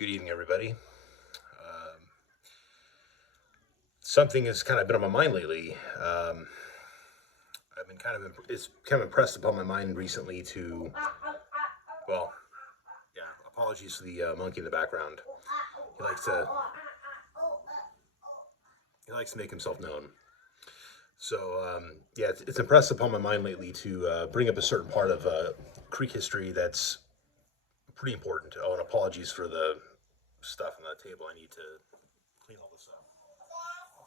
Good evening, everybody. Something has kind of been on my mind lately. I've been it's kind of impressed upon my mind recently to, well, yeah, apologies to the monkey in the background. He likes to, he likes to make himself known. Yeah, it's impressed upon my mind lately to bring up a certain part of Creek history that's pretty important. Oh, and apologies for the stuff on the table. I need to clean all this up.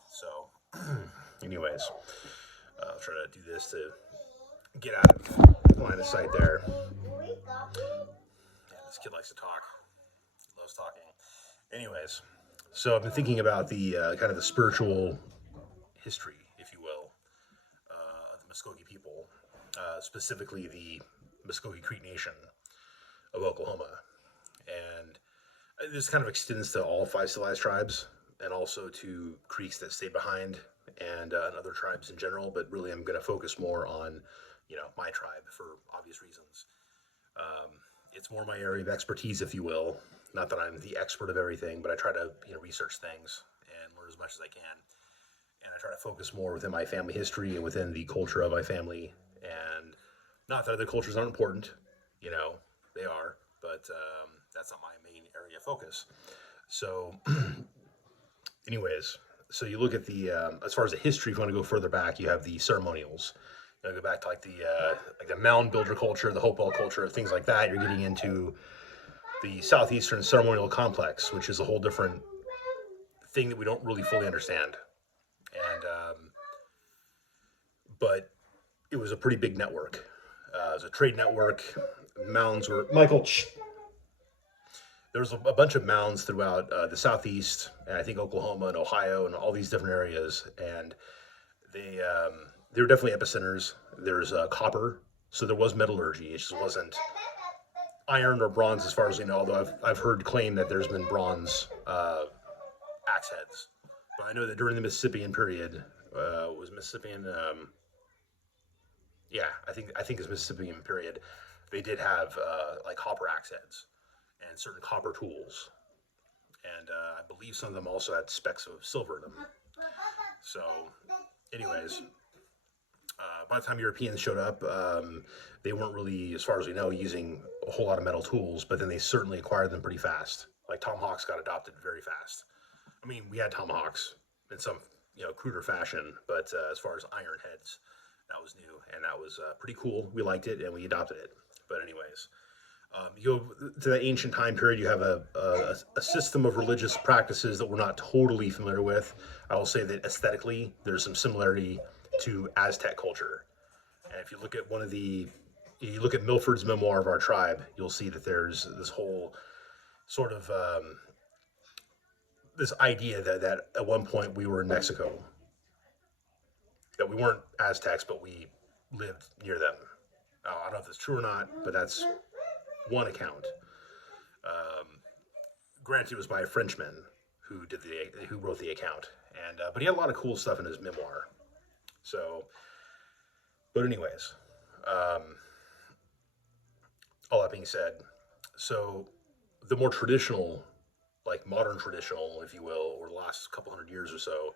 So, anyways, I'll try to do this to get out of line of sight there. Yeah, this kid likes to talk. He loves talking. Anyways, so I've been thinking about the kind of the spiritual history, if you will, of the Muskogee people, specifically the Muskogee Creek Nation of Oklahoma. And this kind of extends to all five civilized tribes and also to creeks that stay behind and other tribes in general. But really, I'm going to focus more on, my tribe for obvious reasons. It's more my area of expertise, if you will. Not that I'm the expert of everything, but I try to research things and learn as much as I can. And I try to focus more within my family history and within the culture of my family. And not that other cultures aren't important, you know, they are, but that's not my main area of focus. So, anyways, so you look at the as far as the history. If you want to go further back, you have the ceremonials. You know, go back to like the mound builder culture, the Hopewell culture, things like that. You're getting into the southeastern ceremonial complex, which is a whole different thing that we don't really fully understand. And but it was a pretty big network. It was a trade network. Mounds were Michael. There was a bunch of mounds throughout the southeast, and I think Oklahoma and Ohio and all these different areas, and they were definitely epicenters. There's copper, so there was metallurgy. It just wasn't iron or bronze, as far as we know. Although I've heard claim that there's been bronze axe heads, but I know that during the Mississippian period, was Mississippian. Yeah, I think it's Mississippian period. They did have like copper axe heads and certain copper tools, and I believe some of them also had specks of silver in them. So, anyways, by the time Europeans showed up, they weren't really, as far as we know, using a whole lot of metal tools. But then they certainly acquired them pretty fast. Like tomahawks got adopted very fast. I mean, we had tomahawks in some cruder fashion, but as far as iron heads, that was new and that was pretty cool. We liked it and we adopted it. But anyways, you go to the ancient time period. You have a system of religious practices that we're not totally familiar with. I will say that aesthetically, there's some similarity to Aztec culture. And if you look at you look at Milford's memoir of our tribe, you'll see that there's this whole sort of this idea that at one point we were in Mexico, that we weren't Aztecs, but we lived near them. I don't know if it's true or not, but that's one account. Um, Granted, it was by a Frenchman who wrote the account, and but he had a lot of cool stuff in his memoir. So, but anyways, um, all that being said, so the more traditional, like modern traditional, if you will, or the last couple hundred years or so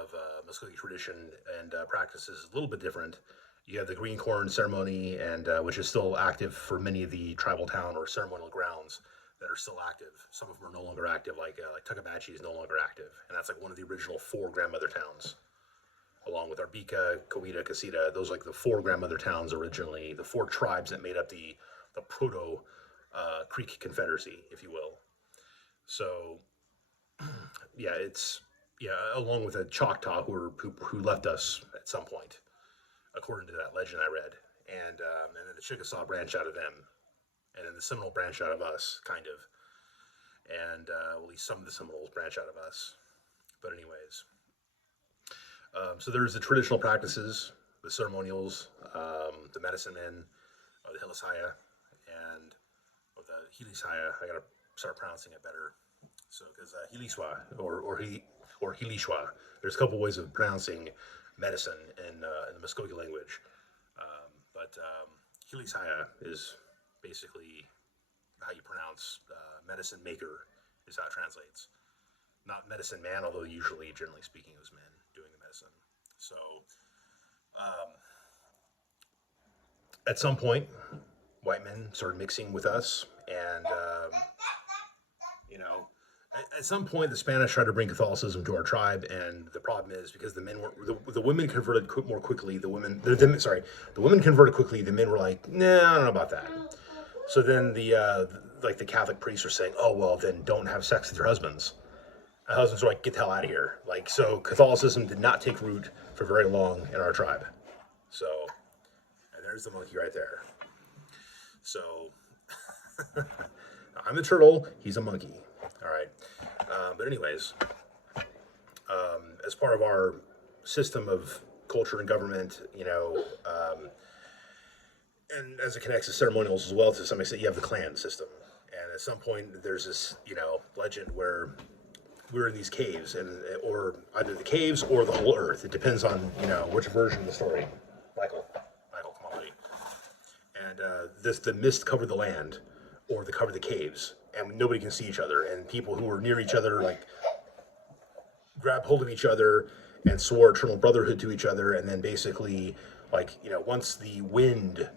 of Muskogee tradition and practices is a little bit different. You have the green corn ceremony, and which is still active for many of the tribal town or ceremonial grounds that are still active. Some of them are no longer active, like Tuckabashie is no longer active, and that's like one of the original four grandmother towns, along with Arbika, Coweta, Casita. Those are like the four grandmother towns originally, the four tribes that made up the proto Creek Confederacy, if you will. So yeah, it's yeah, along with the Choctaw who left us at some point, according to that legend I read, and then the Chickasaw branch out of them, and then the Seminole branch out of us, kind of, and at least some of the Seminoles branch out of us. But anyways, so there's the traditional practices, the ceremonials, the medicine men, the Hilisaya, and the Hilisaya. I gotta start pronouncing it better. So because Hiliswa or Hilishwa, there's a couple ways of pronouncing medicine in the Muskogee language, but Hilisaya is basically how you pronounce medicine maker, is how it translates. Not medicine man, although usually, generally speaking, it was men doing the medicine. So, um, at some point, white men started mixing with us, and you know, at some point, the Spanish tried to bring Catholicism to our tribe, and the problem is because the men were the women converted more quickly. The women converted quickly. The men were like, nah, I don't know about that. So then the Catholic priests are saying, oh well, then don't have sex with your husbands. And husbands are like, get the hell out of here. Like so, Catholicism did not take root for very long in our tribe. So, and there's the monkey right there. So, I'm the turtle. He's a monkey. All right. But anyways, as part of our system of culture and government, and as it connects to ceremonials as well, to some extent, you have the clan system. And at some point, there's this, legend where we're in these caves, or either the caves or the whole earth. It depends on, which version of the story. Michael, come on, buddy. And the mist covered the land, or they covered the caves, and nobody can see each other. And people who were near each other, like, grabbed hold of each other and swore eternal brotherhood to each other. And then basically, once the wind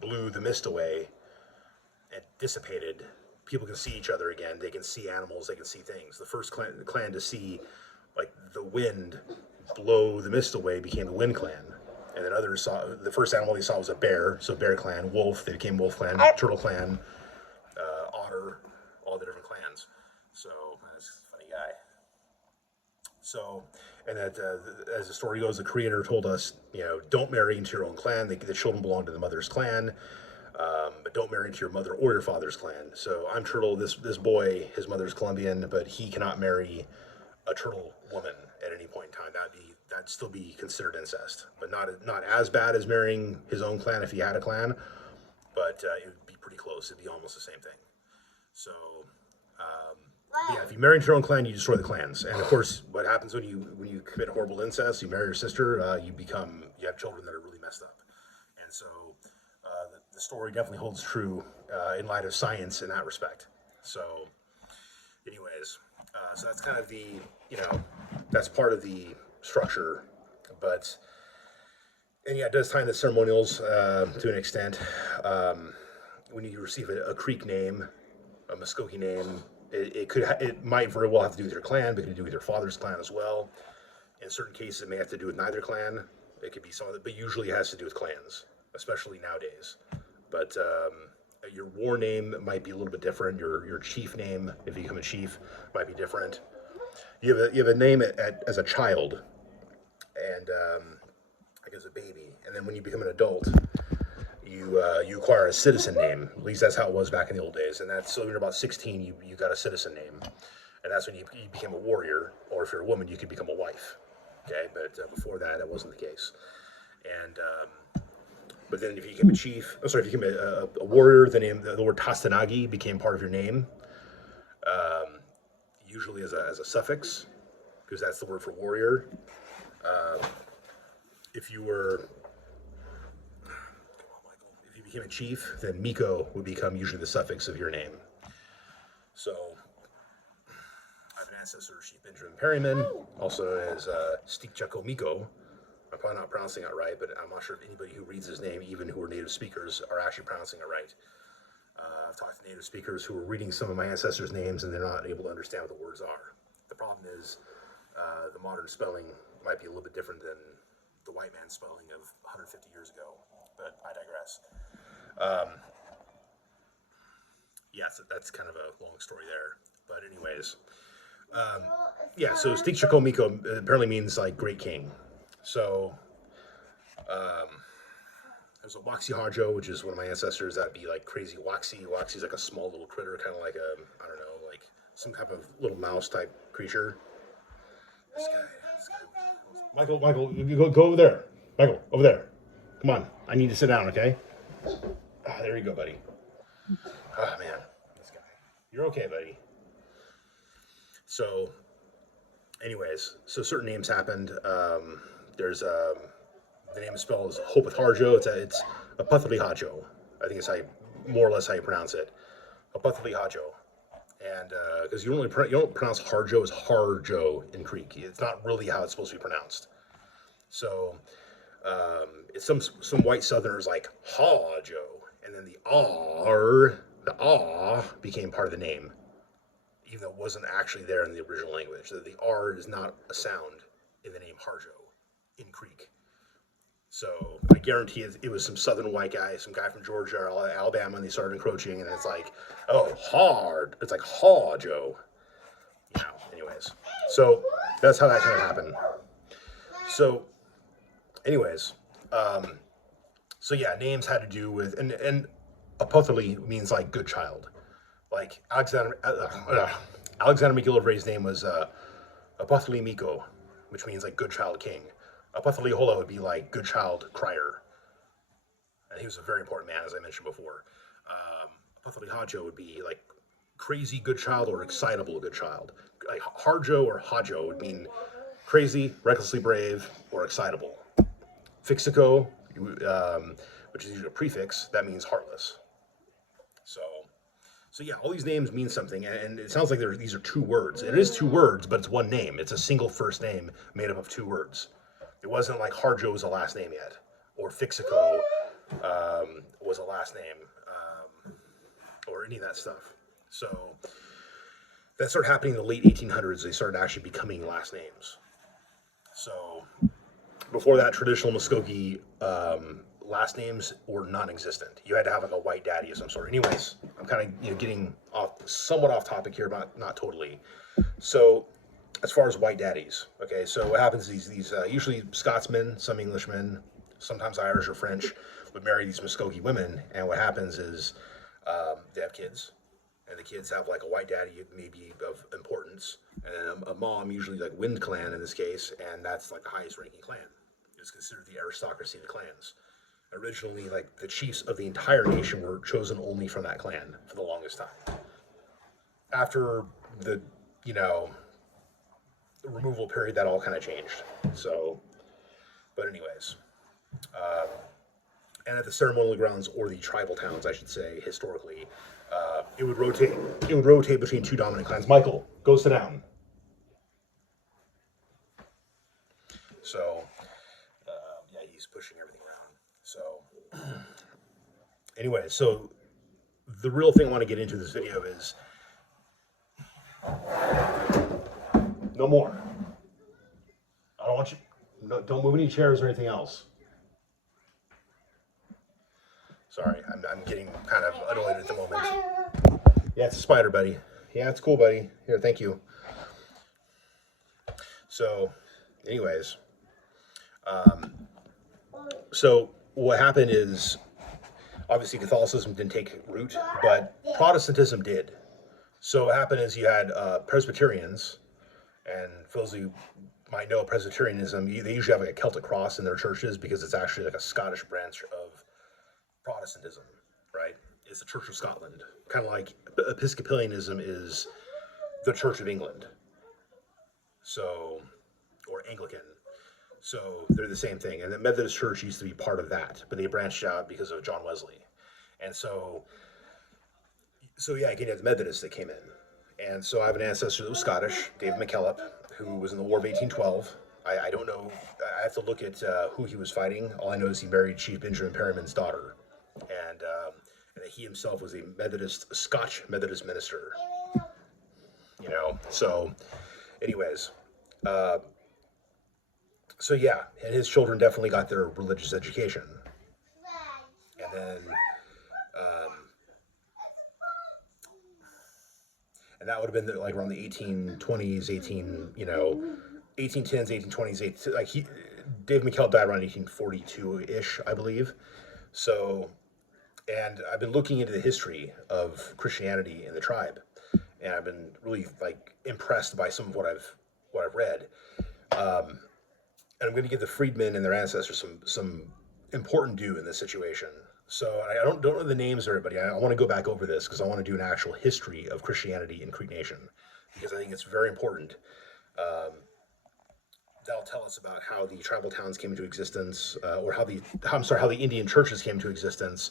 blew the mist away and dissipated, people can see each other again. They can see animals. They can see things. The first clan to see, the wind blow the mist away became the Wind Clan. And then others saw, the first animal they saw was a bear, so Bear Clan. Wolf, they became Wolf Clan. Turtle Clan. Otter, all the different clans. So, that's a funny guy. So, and that, as the story goes, the creator told us, don't marry into your own clan. The children belong to the mother's clan. But don't marry into your mother or your father's clan. So I'm Turtle. This boy, his mother's Colombian, but he cannot marry a turtle woman at any point in time. That'd still be considered incest, but not as bad as marrying his own clan if he had a clan. But it would be pretty close. It'd be almost the same thing. So yeah, if you marry into your own clan, you destroy the clans. And of course, what happens when you commit horrible incest? You marry your sister. You have children that are really messed up. And so the story definitely holds true in light of science in that respect. So, anyways, so that's kind of that's part of the structure. And yeah, it does tie into ceremonials to an extent. When you receive a Creek name, a Muskogee name, it might very well have to do with your clan, but it could do with your father's clan as well. In certain cases, it may have to do with neither clan. It could be some of it, but usually it has to do with clans, especially nowadays. But your war name might be a little bit different. Your chief name, if you become a chief, might be different. You have a name as a child, and as a baby, and then when you become an adult, you acquire a citizen name. At least that's how it was back in the old days. And that's so when you're about 16, you got a citizen name, and that's when you became a warrior. Or if you're a woman, you could become a wife. Okay, but before that, that wasn't the case. And but then if you became if you became a warrior, the word Tastanagi became part of your name, usually as a suffix, because that's the word for warrior. If you became a chief, then Miko would become usually the suffix of your name. So I have an ancestor, Chief Benjamin Perryman, also known as Stikchako Miko. I'm probably not pronouncing it right, but I'm not sure if anybody who reads his name, even who are native speakers, are actually pronouncing it right. I've talked to native speakers who are reading some of my ancestors' names and they're not able to understand what the words are. The problem is the modern spelling might be a little bit different than the white man's spelling of 150 years ago, but I digress. Yeah, so that's kind of a long story there. But anyways, yeah, so Stikchako Miko apparently means like great king. So there's a Waxy Hajo, which is one of my ancestors. That'd be like crazy Waxy. Waxy's like a small little critter, kind of like I don't know, like some type of little mouse type creature. This guy. Michael, you go over there. Michael, over there. Come on, I need to sit down, okay? There you go, buddy. Oh, man, this guy. You're okay, buddy. So, anyways, certain names happened. There's the name is spelled as Hopeth Harjo. It's a Puthli Hajo. I think it's more or less how you pronounce it. A Puthli Hajo. and because you don't pronounce Harjo as Harjo in Greek. It's not really how it's supposed to be pronounced. So it's some white Southerners like Harjo, and then the ah became part of the name, even though it wasn't actually there in the original language. So the R is not a sound in the name Harjo in Greek. So I guarantee it was some southern white guy, some guy from Georgia or Alabama, and they started encroaching, and it's like, oh, hard. It's like, ha, Joe. Anyways. So that's how that kind of happened. So, anyways, so yeah, names had to do with, and Apotholi means like good child. Like Alexander McGillivray's name was Apotholi Miko, which means like good child king. Apotholi Hola would be like good child crier. And he was a very important man, as I mentioned before. Apotholi Hajo would be like crazy good child or excitable good child. Like Harjo or Hajo would mean crazy, recklessly brave, or excitable. Fixico, which is usually a prefix, that means heartless. So yeah, all these names mean something, and it sounds like these are two words. It is two words, but it's one name. It's a single first name made up of two words. It wasn't like Harjo was a last name yet, or Fixico was a last name, or any of that stuff. So that started happening in the late 1800s. They started actually becoming last names. So before that, traditional Muskogee last names were non-existent. You had to have like a white daddy of some sort. Anyways, I'm kind of getting somewhat off topic here, but not totally. So as far as white daddies, okay, so what happens is these usually Scotsmen, some Englishmen, sometimes Irish or French, would marry these Muskogee women, and what happens is they have kids, and the kids have like a white daddy maybe of importance, and a mom, usually like Wind Clan in this case, and that's like the highest ranking clan. It's considered the aristocracy of the clans. Originally, like the chiefs of the entire nation were chosen only from that clan for the longest time. After the removal period, that all kind of changed. So, but anyways, and at the ceremonial grounds, or the tribal towns, I should say, historically, it would rotate. It would rotate between two dominant clans. Michael, go sit down. So, yeah, he's pushing everything around. So, anyway, so the real thing I want to get into this video is no more. I don't want you. No, don't move any chairs or anything else. Sorry, I'm getting kind of annoyed at the moment. Yeah, it's a spider, buddy. Yeah, it's cool, buddy. Here, thank you. So, anyways, so what happened is obviously Catholicism didn't take root, but Protestantism did. So what happened is you had Presbyterians, and for those of you might know, Presbyterianism, they usually have like a Celtic cross in their churches because it's actually like a Scottish branch of Protestantism, right? It's the Church of Scotland. Kind of like Episcopalianism is the Church of England. So, or Anglican. So they're the same thing. And the Methodist Church used to be part of that, but they branched out because of John Wesley. And so yeah, again, you have the Methodists that came in. And so I have an ancestor that was Scottish, David McKillop, who was in the War of 1812. I don't know, I have to look at who he was fighting. All I know is he married Chief Benjamin Perryman's daughter. And that he himself was a Scotch Methodist minister. So anyways, so yeah, and his children definitely got their religious education. And then, and that would have been like around the 1820s, 1810s, 1820s, Dave McKell died around 1842-ish, I believe. So, and I've been looking into the history of Christianity in the tribe, and I've been really like impressed by some of what I've read. And I'm going to give the freedmen and their ancestors some important due in this situation. So I don't know the names of everybody. I want to go back over this because I want to do an actual history of Christianity in Creek Nation, because I think it's very important. That'll tell us about how the tribal towns came into existence, or how the Indian churches came into existence,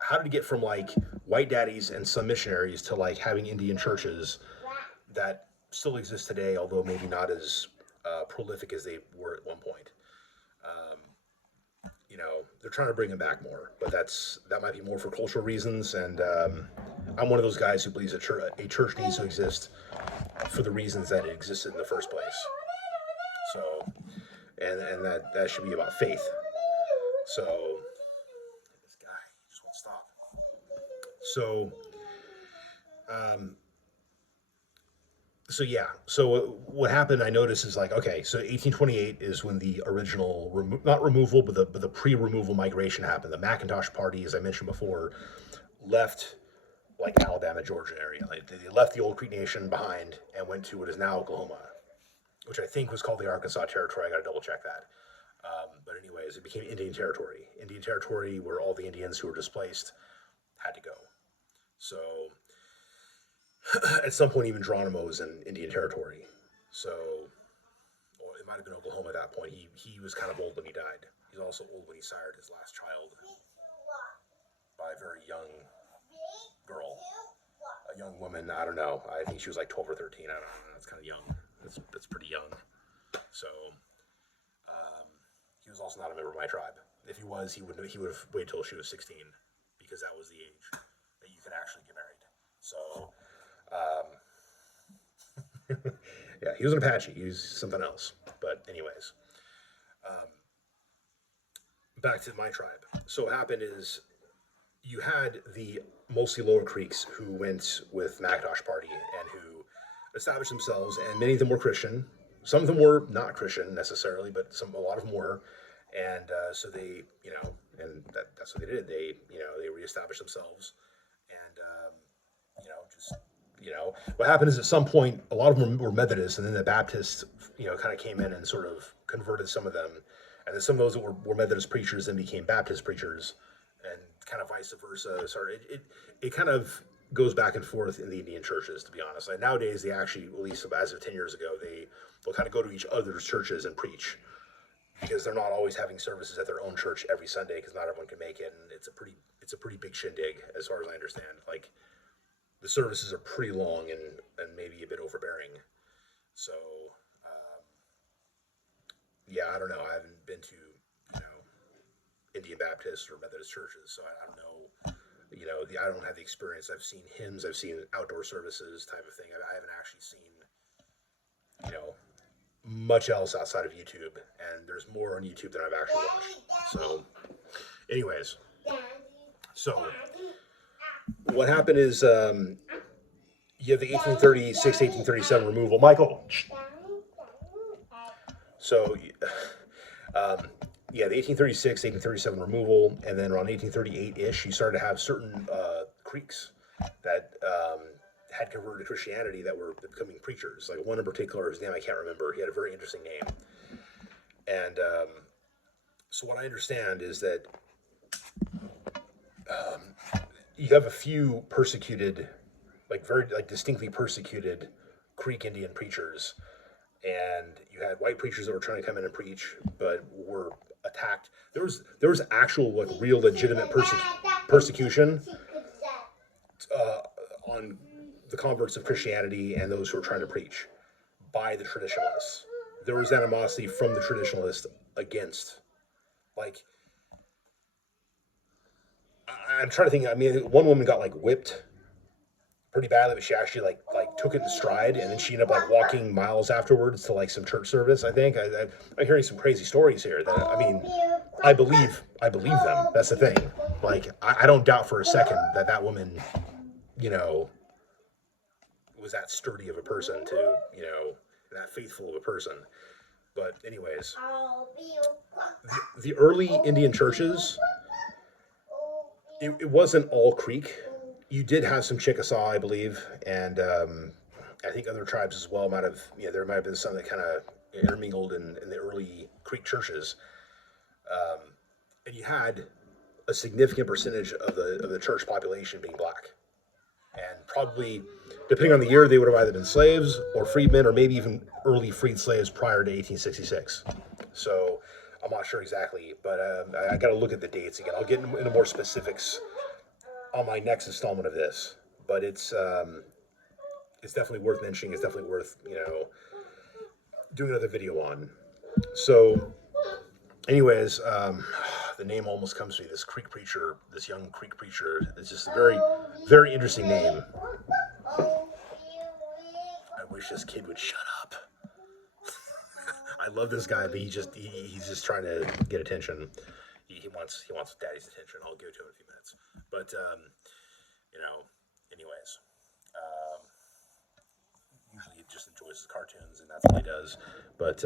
how did it get from like white daddies and some missionaries to like having Indian churches that still exist today, although maybe not as prolific as they were at one point? Um, they're trying to bring them back more, but that might be more for cultural reasons. And I'm one of those guys who believes a church needs to exist for the reasons that it existed in the first place. So, and that should be about faith. So, this guy just won't stop. So, um, so yeah. So what happened? I noticed is like, okay, so 1828 is when the original not removal, but the pre-removal migration happened. The Macintosh Party, as I mentioned before, left like Alabama, Georgia area. Like they left the old Creek Nation behind and went to what is now Oklahoma, which I think was called the Arkansas Territory. I got to double check that. But anyways, it became Indian Territory. Indian Territory, where all the Indians who were displaced had to go. So at some point, even Geronimo was in Indian Territory. So, or it might have been Oklahoma at that point. He was kind of old when he died. He's also old when he sired his last child by a very young girl, a young woman. I don't know. I think she was like 12 or 13. I don't know. That's kind of young. That's pretty young. So, he was also not a member of my tribe. If he was, he would have waited till she was 16, because that was the age that you could actually get married. So, yeah, he was an Apache. He was something else. But anyways, um, back to my tribe. So what happened is you had the mostly Lower Creeks who went with Macintosh Party and who established themselves, and many of them were Christian. Some of them were not Christian necessarily, but a lot of them were. And so they, and that's what they did. They reestablished themselves, and just what happened is at some point a lot of them were Methodists, and then the Baptists, kind of came in and sort of converted some of them, and then some of those that were Methodist preachers then became Baptist preachers, and kind of vice versa. So it kind of goes back and forth in the Indian churches, to be honest. And nowadays they actually, at least as of 10 years ago, they'll kind of go to each other's churches and preach, because they're not always having services at their own church every Sunday, because not everyone can make it, and it's a pretty big shindig as far as I understand. Like, the services are pretty long and maybe a bit overbearing. So, yeah, I don't know. I haven't been to, Indian Baptist or Methodist churches, so I don't know. I don't have the experience. I've seen hymns, I've seen outdoor services type of thing. I haven't actually seen, much else outside of YouTube, and there's more on YouTube than I've actually watched. So, anyways, so what happened is you have the 1836, 1837 removal. Michael. So, yeah, the 1836, 1837 removal, and then around 1838-ish, you started to have certain Creeks that had converted to Christianity that were becoming preachers. Like one in particular, his name I can't remember. He had a very interesting name. And so what I understand is that you have a few persecuted, very distinctly persecuted Creek Indian preachers, and you had white preachers that were trying to come in and preach, but were attacked. There was actual real legitimate persecution on the converts of Christianity and those who were trying to preach by the traditionalists. There was animosity from the traditionalists against, I'm trying to think. I mean, one woman got whipped pretty badly, but she actually took it in stride, and then she ended up walking miles afterwards to some church service. I think I'm hearing some crazy stories here. That I believe them. That's the thing. I don't doubt for a second that woman, was that sturdy of a person to, that faithful of a person. But anyways, the early Indian churches, it wasn't all Creek. You did have some Chickasaw, I believe, and I think other tribes as well might have. There might have been some that kind of intermingled in the early Creek churches, and you had a significant percentage of the church population being black, and probably, depending on the year, they would have either been slaves or freedmen, or maybe even early freed slaves prior to 1866. So I'm not sure exactly, but I got to look at the dates again. I'll get into more specifics on my next installment of this. But it's definitely worth mentioning. It's definitely worth doing another video on. So, anyways, the name almost comes to me. This Creek preacher, this young Creek preacher. It's just a very, very interesting name. I wish this kid would shut up. I love this guy, but he's just trying to get attention. He wants daddy's attention. I'll give it to him in a few minutes. But anyways, usually he just enjoys his cartoons, and that's all he does. But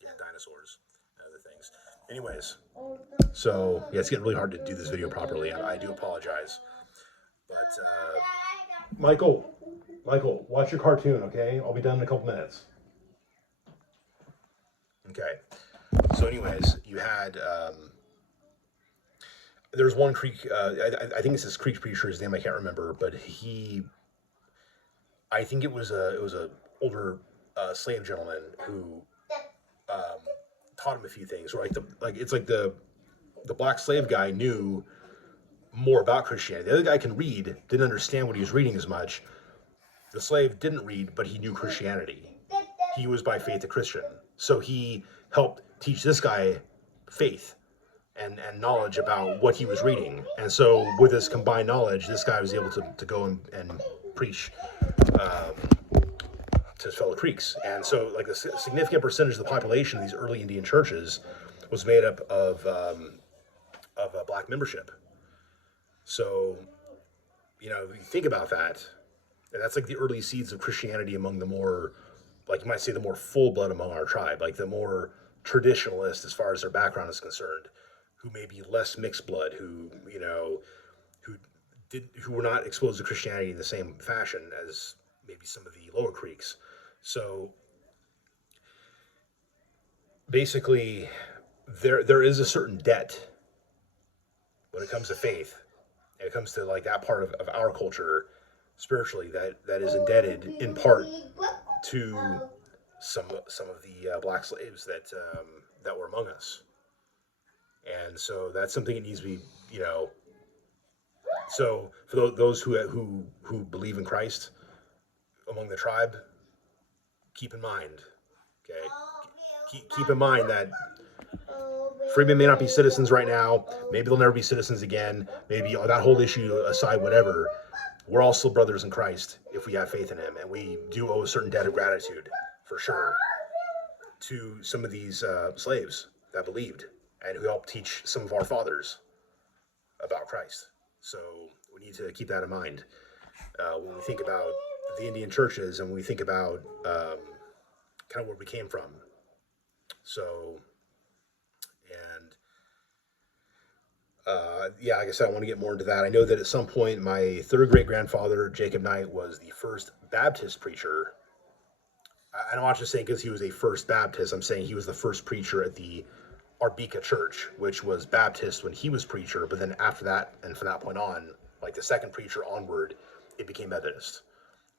yeah, dinosaurs and other things. Anyways, so yeah, it's getting really hard to do this video properly. I do apologize, but Michael, watch your cartoon, okay? I'll be done in a couple minutes. Okay. So, anyways, you had there's one Creek. I think it's this Creek preacher. His name I can't remember, but I think it was a older slave gentleman who taught him a few things. Right, it's like the black slave guy knew more about Christianity. The other guy can read, didn't understand what he was reading as much. The slave didn't read, but he knew Christianity. He was by faith a Christian. So he helped teach this guy faith and knowledge about what he was reading. And so with this combined knowledge, this guy was able to go and preach to his fellow Creeks. And so like a significant percentage of the population of these early Indian churches was made up of black membership. So, you think about that, and that's like the early seeds of Christianity among the more, like you might say, the more full blood among our tribe, like the more traditionalist as far as their background is concerned, who may be less mixed blood, who were not exposed to Christianity in the same fashion as maybe some of the lower Creeks. So basically, there is a certain debt when it comes to faith. And it comes to like that part of our culture spiritually that is indebted in part to some of the black slaves that were among us. And so that's something that needs to be, so for those who believe in Christ among the tribe, keep in mind, okay, keep in mind that freemen may not be citizens right now. Maybe they'll never be citizens again. Maybe that whole issue aside, whatever, we're all still brothers in Christ if we have faith in him. And we do owe a certain debt of gratitude, for sure, to some of these slaves that believed and who helped teach some of our fathers about Christ. So we need to keep that in mind when we think about the Indian churches and when we think about kind of where we came from. So, and yeah, like I said, I want to get more into that. I know that at some point, my third great-grandfather, Jacob Knight, was the first Baptist preacher. I'm not just saying because he was a first Baptist. I'm saying he was the first preacher at the Arbika Church, which was Baptist when he was preacher. But then after that, and from that point on, like the second preacher onward, it became Methodist.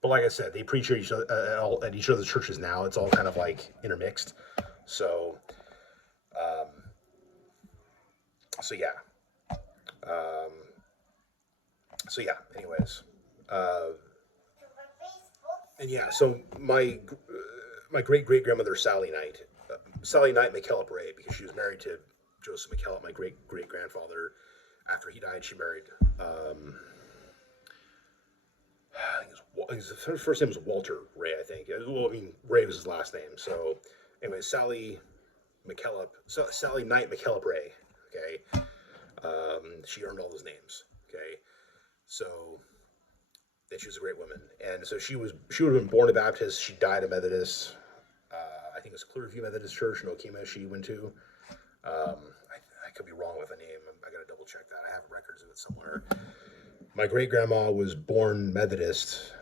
But like I said, they preach at each other's churches now. It's all kind of like intermixed. So, yeah. Anyways, and yeah, so my great grandmother Sally Knight McKellop Ray, because she was married to Joseph McKellop, my great grandfather. After he died, she married. I think his first name was Walter Ray. I think. Well, I mean, Ray was his last name. So, anyway, Sally Knight McKellop Ray. Okay. She earned all those names. Okay. So, and she was a great woman. And so she would have been born a Baptist. She died a Methodist. I think it was Clearview Methodist Church in Okemah she went to. I could be wrong with the name. I got to double check that. I have records of it somewhere. My great grandma was born Methodist,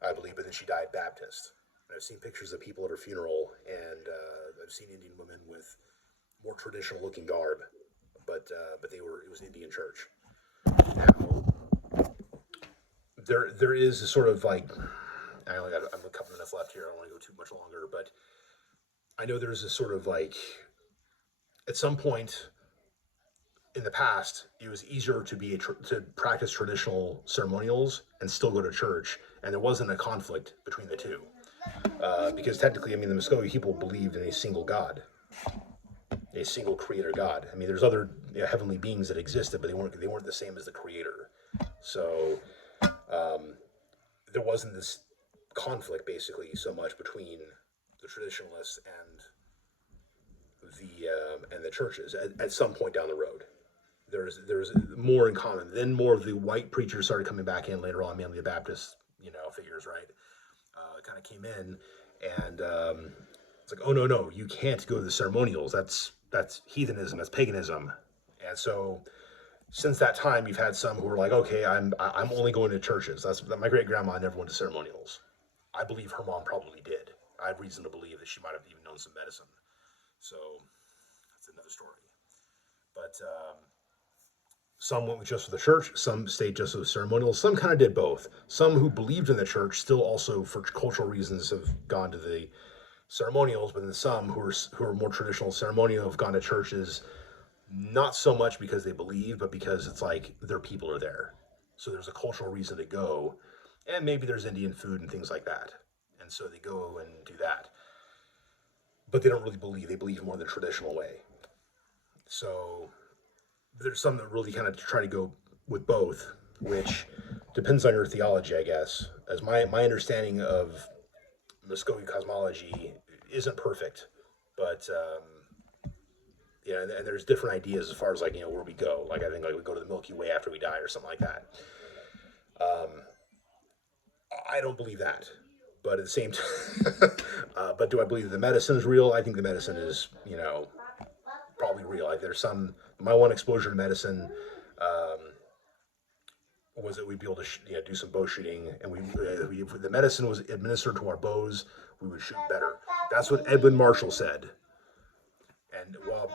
I believe, but then she died Baptist. And I've seen pictures of people at her funeral, and I've seen Indian women with more traditional looking garb, but it was Indian church. Now, there is a sort of like, I'm a couple minutes left here. I don't want to go too much longer, but I know there's a sort of like, at some point in the past, it was easier to to practice traditional ceremonials and still go to church, and there wasn't a conflict between the two. Because technically, I mean, the Muskogee people believed in a single God, a single creator God. I mean, there's other heavenly beings that existed, but they weren't the same as the creator. So there wasn't this conflict basically so much between the traditionalists and the churches at some point down the road. There's more in common. Then more of the white preachers started coming back in later on, mainly the Baptist, figures, right? Kind of came in, and it's like, oh no, no, you can't go to the ceremonials. That's heathenism. That's paganism. And so since that time, you've had some who are like, okay, I'm only going to churches. That's my great grandma never went to ceremonials. I believe her mom probably did. I have reason to believe that she might have even known some medicine. So that's another story. But some went just for the church, some stayed just with the ceremonial, some kind of did both. Some who believed in the church still also, for cultural reasons, have gone to the ceremonials, but then some who are more traditional ceremonial have gone to churches, not so much because they believe, but because it's like their people are there. So there's a cultural reason to go, and maybe there's Indian food and things like that. And so they go and do that. But they don't really believe, they believe more in the traditional way. So there's some that really kind of try to go with both, which depends on your theology, I guess. As my understanding of Muskogee cosmology isn't perfect, but and there's different ideas as far as like where we go. Like I think like we go to the Milky Way after we die or something like that. Um, I don't believe that, but at the same time, but do I believe that the medicine is real? I think the medicine is probably real. Like there's some my one exposure to medicine um, was that we'd be able to do some bow shooting, and if the medicine was administered to our bows, we would shoot better. That's what Edwin Marshall said. And while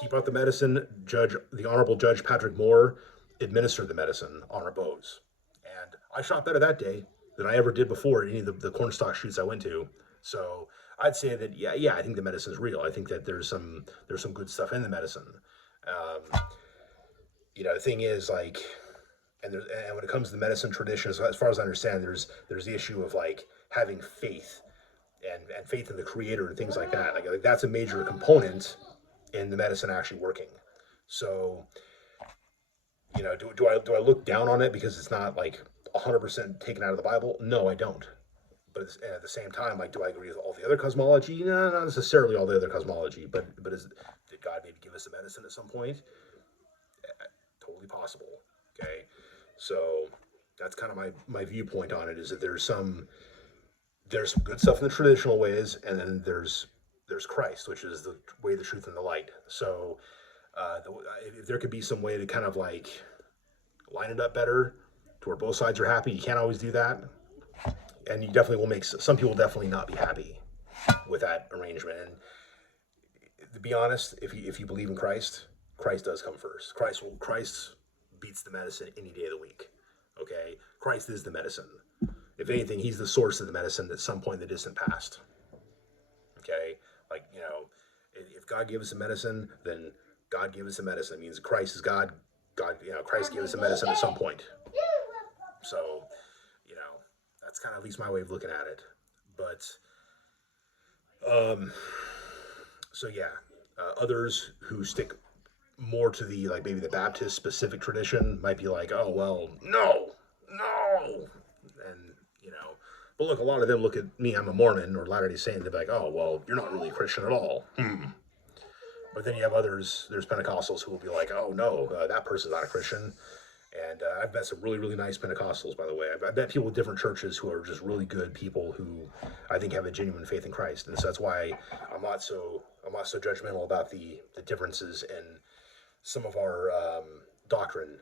he brought the medicine, the Honorable Judge Patrick Moore administered the medicine on our bows, and I shot better that day than I ever did before at any of the cornstalk shoots I went to. So I'd say that yeah, I think the medicine is real. I think that there's some good stuff in the medicine. Um, the thing is like and when it comes to the medicine tradition, as far as I understand, there's the issue of like having faith and faith in the creator and things like that. Like that's a major component in the medicine actually working. So do I look down on it because it's not like 100% taken out of the Bible? No, I don't. But at the same time, like, do I agree with all the other cosmology? No, not necessarily all the other cosmology. But did God maybe give us a medicine at some point? Totally possible. Okay, so that's kind of my viewpoint on it. Is that there's some good stuff in the traditional ways, and then there's Christ, which is the way, the truth, and the light. So if there could be some way to kind of like line it up better to where both sides are happy, you can't always do that, and you definitely will make some people definitely not be happy with that arrangement. And to be honest, if you believe in Christ, Christ does come first. Christ beats the medicine any day of the week. Okay, Christ is the medicine. If anything, he's the source of the medicine at some point in the distant past. Okay, like if God gave us a medicine, then God gave us a medicine. It means Christ is God. Christ gave us a medicine at some point. So, you know, that's kind of at least my way of looking at it. But um, so yeah, others who stick more to the like maybe the Baptist specific tradition might be like, oh well, no, no, and you know. But look, a lot of them look at me. I'm a Mormon or Latter Day Saint. They're like, oh well, you're not really a Christian at all. But then you have others. There's Pentecostals who will be like, oh no, that person's not a Christian. And I've met some really, really nice Pentecostals, by the way. I've met people with different churches who are just really good people who I think have a genuine faith in Christ, and so that's why I'm not so judgmental about the differences in some of our doctrine.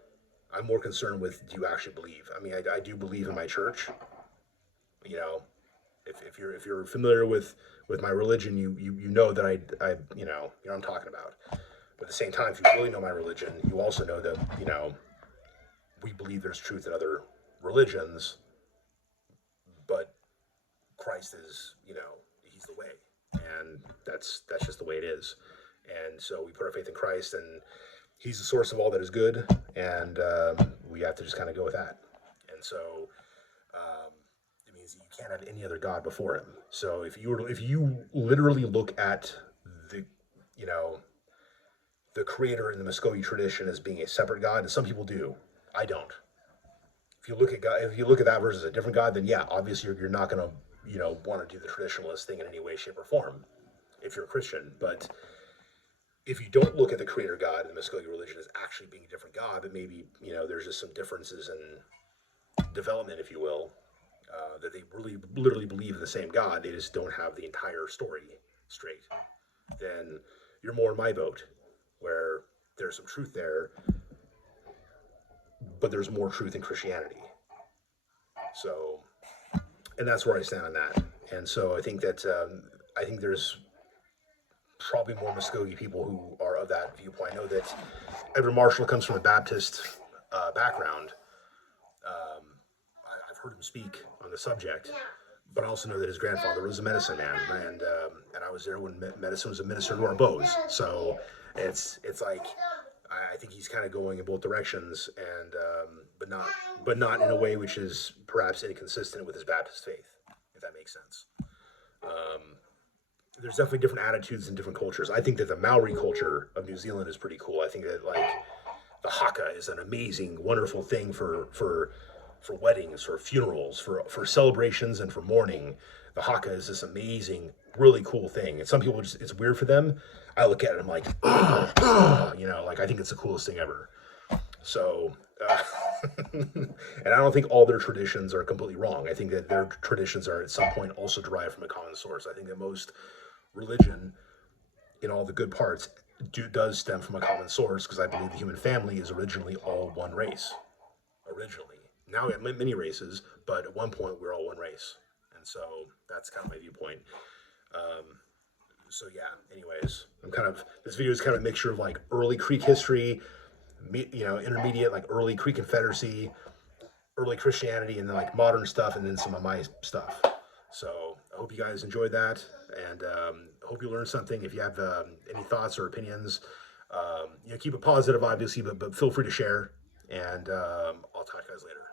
I'm more concerned with, do you actually believe? I mean, I do believe in my church. You know, if you're familiar with my religion, you know that I what I'm talking about. But at the same time, if you really know my religion, you also know that we believe there's truth in other religions, but Christ is he's the way. And and that's just the way it is. And so we put our faith in Christ, and He's the source of all that is good, and we have to just kind of go with that. And so it means that you can't have any other God before Him. So if you literally look at the you know the Creator in the Muskogee tradition as being a separate God, and some people do, I don't. If you look at God, if you look at that versus a different God, then yeah, obviously you're not going to want to do the traditionalist thing in any way, shape, or form if you're a Christian. But if you don't look at the Creator God in the Muskogee religion as actually being a different God, but maybe there's just some differences in development, if you will, that they really literally believe in the same God, they just don't have the entire story straight. Then you're more in my boat, where there's some truth there, but there's more truth in Christianity. So, and that's where I stand on that. And so I think that there's probably more Muskogee people who are of that viewpoint. I know that Edward Marshall comes from a Baptist background. I've heard him speak on the subject, but I also know that his grandfather was a medicine man, and I was there when medicine was administered to our bows. So it's like I think he's kind of going in both directions, and but not in a way which is perhaps inconsistent with his Baptist faith, if that makes sense. There's definitely different attitudes in different cultures. I think that the Maori culture of New Zealand is pretty cool. I think that like the haka is an amazing, wonderful thing for weddings, for funerals, for celebrations, and for mourning. The haka is this amazing, really cool thing. And some people it's weird for them. I look at it, I'm like, like I think it's the coolest thing ever. So, and I don't think all their traditions are completely wrong. I think that their traditions are at some point also derived from a common source. I think that most religion, in all the good parts, does stem from a common source, because I believe the human family is originally all one race. Originally. Now we have many races, but at one point we were all one race. And so that's kind of my viewpoint. So yeah, anyways, this video is kind of a mixture of like early Creek history, intermediate, like early Creek Confederacy, early Christianity, and then like modern stuff, and then some of my stuff. So I hope you guys enjoyed that, and hope you learned something. If you have any thoughts or opinions, keep it positive, obviously, but feel free to share, and I'll talk to you guys later.